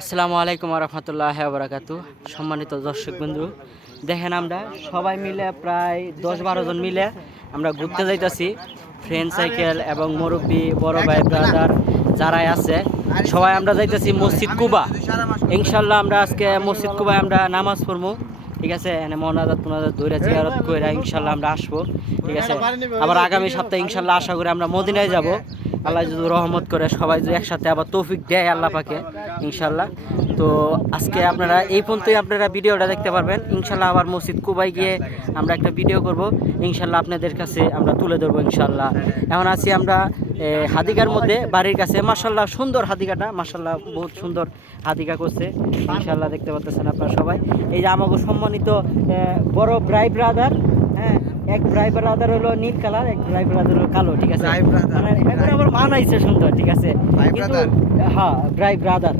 আসসালামু আলাইকুম রহমতুল্লাহ বারাকাতু। সম্মানিত দর্শক বন্ধু, দেখেন আমরা সবাই মিলে প্রায় 10-12 জন মিলে আমরা ঘুরতে যাইতাছি। ফ্রেন্ড সাইকেল এবং মুরব্বী বড় ভাই ব্রাদার যারাই আছে সবাই আমরা যাইতাছি মসজিদ কুবা। ইনশাল্লাহ আমরা আজকে মসজিদ কুবায় আমরা নামাজ পড়বো, ঠিক আছে। এনে মনাজাত টনাজাত ধরে জিয়ারত কইরা ইনশাল্লাহ আমরা আসবো, ঠিক আছে। আবার আগামী সপ্তাহে ইনশাল্লাহ আশা করি আমরা মদিনায় যাব। আল্লাহ যদি রহমত করে সবাই যদি একসাথে আবার তৌফিক দেয় আল্লাহ পাকে ইনশাল্লাহ। তো আজকে আপনারা এই পর্যন্তই আপনারা ভিডিওটা দেখতে পারবেন। ইনশাল্লাহ আবার মসজিদ কুবাই গিয়ে আমরা একটা ভিডিও করব, ইনশাল্লাহ আপনাদের কাছে আমরা তুলে ধরবো ইনশাল্লাহ। এখন আছি আমরা হাদিকার মধ্যে বাড়ির কাছে। মাশাল্লাহ সুন্দর হাদিকাটা, মাশাল্লাহ বহুত সুন্দর হাদিকা করছে ইনশাল্লাহ, দেখতে পাচ্ছেন আপনারা সবাই। এই যে আমাকে সম্মানিত বড় ভাই ব্রাদার, হ্যাঁ, এক ভাই ব্রাদার হলো নীল কালার, এক ভাই ব্রাদার হলো কালো, ঠিক আছে। মানে এখন আবার বানাইছে সুন্দর, ঠিক আছে। কিন্তু হ্যাঁ ভাই ব্রাদার